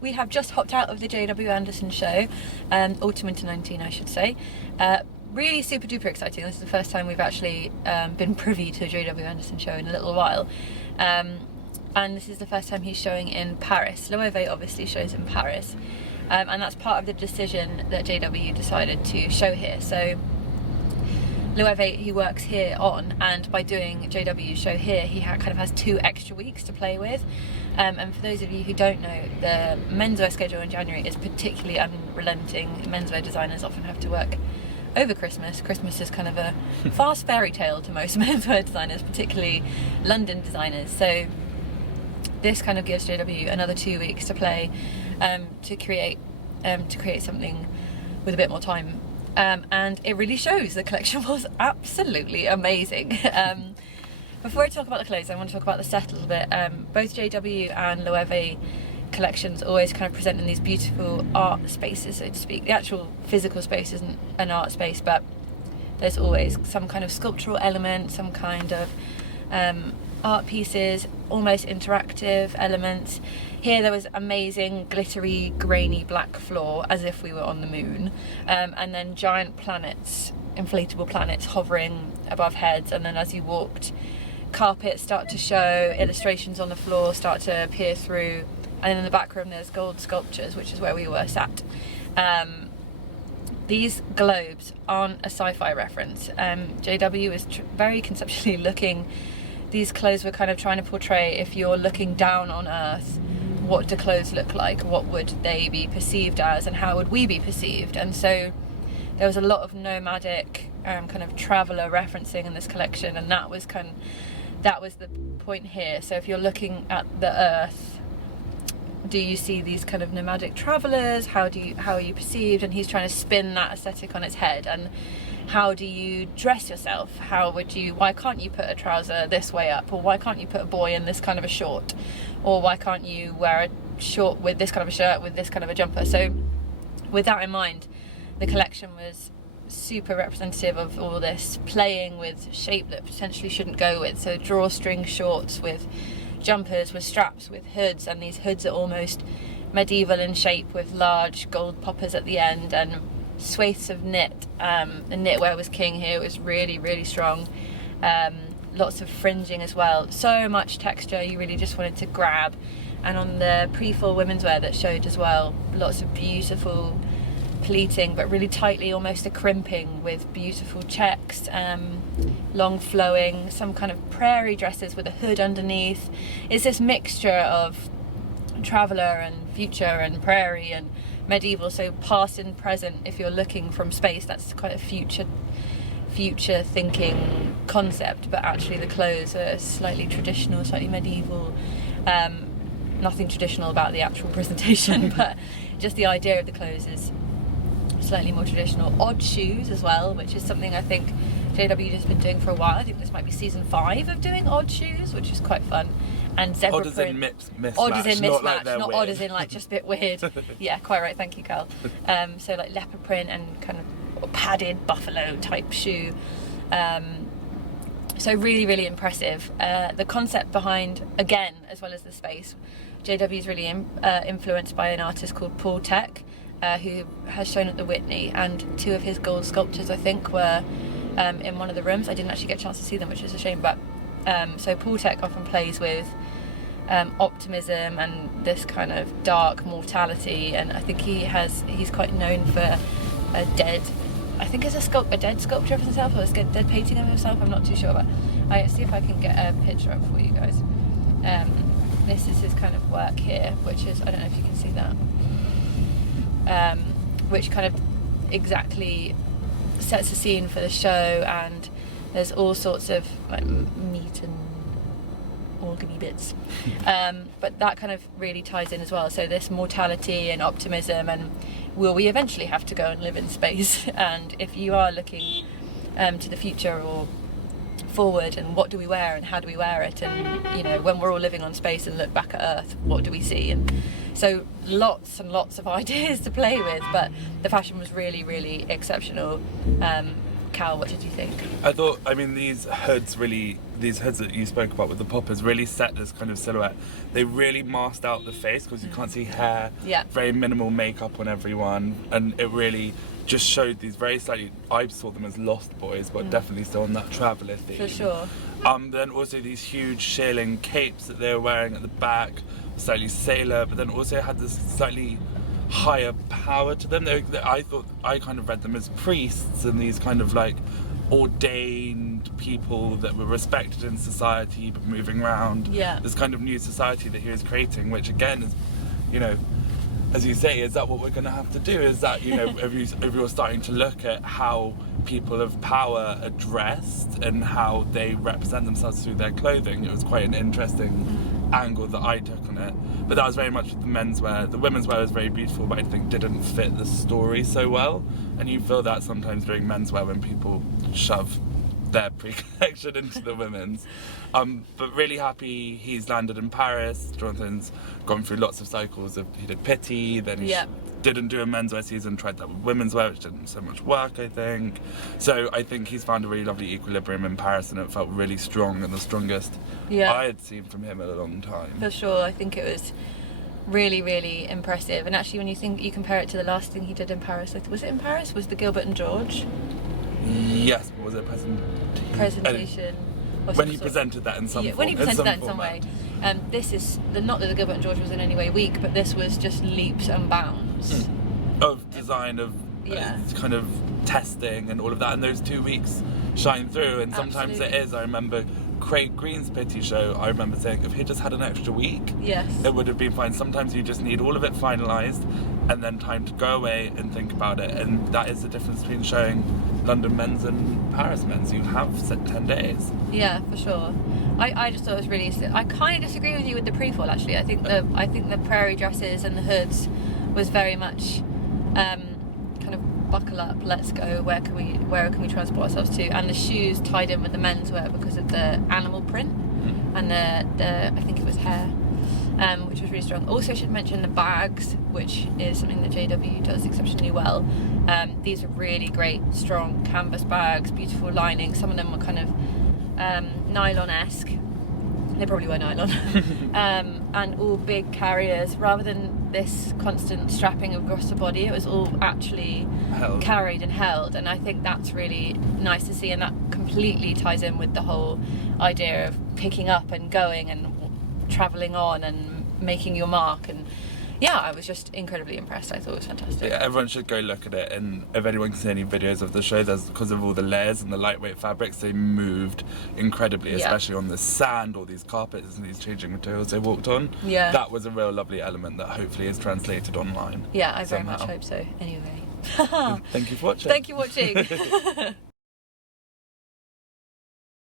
We have just hopped out of the JW Anderson show, autumn winter 19 I should say. Really super duper exciting. This is the first time we've actually been privy to a JW Anderson show in a little while. And this is the first time he's showing in Paris. Loewe obviously shows in Paris. And that's part of the decision that JW decided to show here. So Loewe, he works here on, and by doing JW's show here, he kind of has 2 extra weeks to play with. And for those of you who don't know, the menswear schedule in January is particularly unrelenting. Menswear designers often have to work over Christmas. Christmas is kind of a fast fairy tale to most menswear designers, particularly London designers. So this kind of gives JW another 2 weeks to play, to create something with a bit more time. And it really shows. The collection was absolutely amazing. Before I talk about the clothes, I want to talk about the set a little bit. Both JW and Loewe collections always kind of present in these beautiful art spaces, so to speak. The actual physical space isn't an art space, but there's always some kind of sculptural element, some kind of art pieces, almost interactive elements. Here there was amazing glittery grainy black floor as if we were on the moon, and then giant planets, inflatable planets hovering above heads, and then as you walked, carpets start to show, illustrations on the floor start to appear through, and then in the back room there's gold sculptures, which is where we were sat. These globes aren't a sci-fi reference. JW is very conceptually looking. These clothes were kind of trying to portray, if you're looking down on Earth, what do clothes look like? What would they be perceived as, and how would we be perceived? And so there was a lot of nomadic kind of traveller referencing in this collection, and that was the point here. So if you're looking at the Earth, do you see these kind of nomadic travellers? How are you perceived? And he's trying to spin that aesthetic on its head. And how do you dress yourself? Why can't you put a trouser this way up? Or why can't you put a boy in this kind of a short? Or why can't you wear a short with this kind of a shirt, with this kind of a jumper? So with that in mind, the collection was super representative of all this, playing with shape that potentially shouldn't go with. So drawstring shorts with jumpers, with straps, with hoods, and these hoods are almost medieval in shape with large gold poppers at the end, and swathes of knit. The knitwear was king here. It was really, really strong. Lots of fringing as well. So much texture you really just wanted to grab. And on the pre-fall women's wear that showed as well, lots of beautiful pleating, but really tightly, almost a crimping, with beautiful checks, long flowing, some kind of prairie dresses with a hood underneath. It's this mixture of traveller and future and prairie and medieval, so past and present. If you're looking from space, that's quite a future thinking concept, but actually the clothes are slightly traditional, slightly medieval. Nothing traditional about the actual presentation, but just the idea of the clothes is slightly more traditional. Odd shoes as well, which is something I think JW has been doing for a while. I think this might be season 5 of doing odd shoes, which is quite fun. And zebra print. Odd as in mismatch, not odd as in like just a bit weird. Yeah, quite right, thank you, Cal. So like leopard print and kind of padded buffalo type shoe. So really, really impressive. The concept behind, again, as well as the space, JW is really influenced by an artist called Paul Thek, who has shown at the Whitney, and 2 of his gold sculptures I think were in one of the rooms. I didn't actually get a chance to see them, which is a shame, but so Paul Thek often plays with optimism and this kind of dark mortality, and I think he's quite known for a dead, I think it's a dead sculpture of himself, or a dead painting of himself, I'm not too sure, but I'll see if I can get a picture up for you guys. This is his kind of work here, which is, I don't know if you can see that, which kind of exactly sets the scene for the show, and there's all sorts of like meat and organy bits, but that kind of really ties in as well. So this mortality and optimism, and will we eventually have to go and live in space? And if you are looking to the future or forward, and what do we wear and how do we wear it, and you know, when we're all living on space and look back at Earth, what do we see? And so lots and lots of ideas to play with, but the fashion was really, really exceptional. Cal, what did you think? I thought, I mean, these hoods that you spoke about with the poppers really set this kind of silhouette. They really masked out the face because you can't see hair, very minimal makeup on everyone, and it really just showed these very slightly, I saw them as lost boys, but definitely still on that traveller theme. For sure. Then also these huge shearling capes that they were wearing at the back, slightly sailor, but then also had this slightly higher power to them. I thought, I kind of read them as priests and these kind of like ordained people that were respected in society but moving around. This kind of new society that he was creating, which again is, you know, as you say, is that what we're going to have to do? Is that, you know, if you're starting to look at how people of power are dressed and how they represent themselves through their clothing, it was quite an interesting angle that I took on it. But that was very much with the menswear. The women's wear was very beautiful, but I think didn't fit the story so well. And you feel that sometimes during menswear when people shove their pre-collection into the women's. But really happy he's landed in Paris. Jonathan's gone through lots of cycles of, he did Pity, then he didn't do a menswear season, tried that with women's wear, which didn't so much work, I think. So I think he's found a really lovely equilibrium in Paris, and it felt really strong and the strongest I had seen from him in a long time. For sure, I think it was really, really impressive. And actually, when you compare it to the last thing he did in Paris, was it in Paris? Was the Gilbert and George? Yes, but was it a presentation? When he presented that in some form. When he presented that in some way. This is, not that the Gilbert and George was in any way weak, but this was just leaps and bounds. Of design, of kind of testing and all of that, and those 2 weeks shine through, and sometimes it is. I remember Craig Green's Pity show, I remember saying if he just had an extra week, it would have been fine. Sometimes you just need all of it finalised and then time to go away and think about it, and that is the difference between showing London men's and Paris men's. You have set 10 days. Yeah, for sure. I just thought it was really, I kind of disagree with you with the pre-fall actually. I think the prairie dresses and the hoods was very much kind of buckle up, let's go, where can we transport ourselves to, and the shoes tied in with the menswear because of the animal print and the I think it was hair, which was really strong. Also I should mention the bags, which is something that JW does exceptionally well. These are really great, strong canvas bags, beautiful lining. Some of them were kind of nylon-esque. They probably were nylon. And all big carriers, rather than this constant strapping across the body, it was all actually carried and held, and I think that's really nice to see, and that completely ties in with the whole idea of picking up and going and travelling on and making your mark. And yeah, I was just incredibly impressed. I thought it was fantastic. Yeah, everyone should go look at it, and if anyone can see any videos of the show, there's, because of all the layers and the lightweight fabrics, they moved incredibly, especially on the sand, all these carpets and these changing materials they walked on. Yeah. That was a real lovely element that hopefully is translated online. Yeah, I very much hope so. Anyway. Thank you for watching. Thank you for watching.